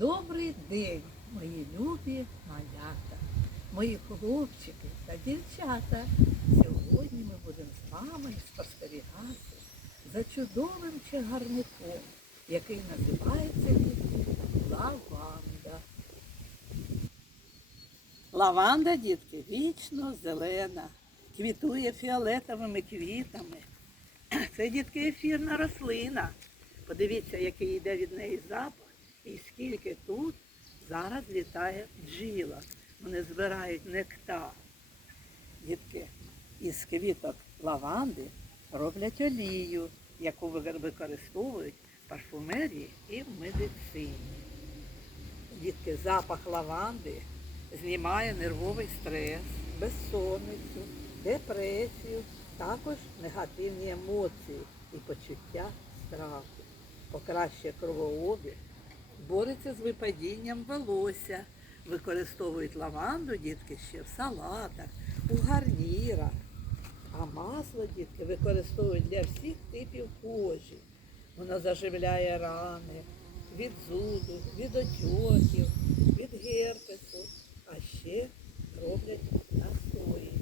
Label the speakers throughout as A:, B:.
A: Добрий день, мої любі малята, мої хлопчики та дівчата. Сьогодні ми будемо з вами спостерігати за чудовим чагарником, який називається лаванда. Лаванда, дітки, вічно зелена, квітує фіолетовими квітами. Це дітки ефірна рослина. Подивіться, який йде від неї запах, і скільки тут зараз літає бджілок. Вони збирають нектар. Дітки, із квіток лаванди роблять олію, яку використовують в парфумерії і в медицині. Дітки, запах лаванди знімає нервовий стрес, безсонницю, депресію, також негативні емоції і почуття страху, покращує кровообіг, бореться з випадінням волосся, використовують лаванду, дітки, ще в салатах, у гарнірах. А масло, дітки, використовують для всіх типів кожі. Воно заживляє рани від зуду, від отьоків, від герпесу, а ще роблять настої.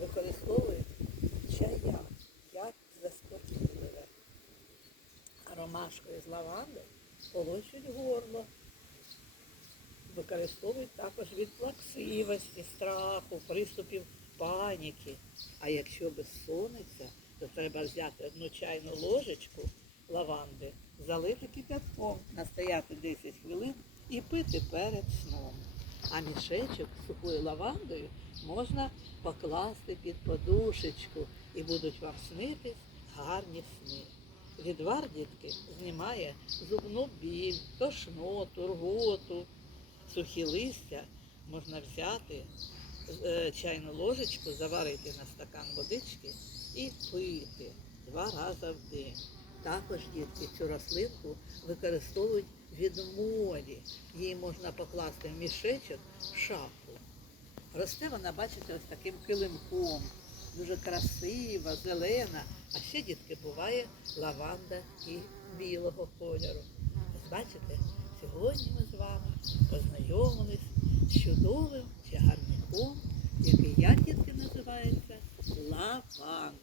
A: Використовують в чаях, як заспокійливе. А ромашкою з лаванди полощують горло. Використовують також від плаксивості, страху, приступів паніки. А якщо безсонниця, то треба взяти одну чайну ложечку лаванди, залити кипятком, настояти 10 хвилин і пити перед сном. А мішечок з сухою лавандою можна покласти під подушечку і будуть вам снитись гарні сни. Відвар, дітки, знімає зубну біль, тошноту, рвоту, сухі листя можна взяти е, чайну ложечку, заварити на стакан водички і пити два рази в день. Також дітки цю рослинку використовують від молі. Її можна покласти в мішечок в шафу. Росте вона, бачите, ось таким килимком. Дуже красива, зелена. А ще, дітки, буває лаванда і білого кольору. Бачите, сьогодні ми з вами познайомились з чудовим чагарником, який як дітки називається лаванда.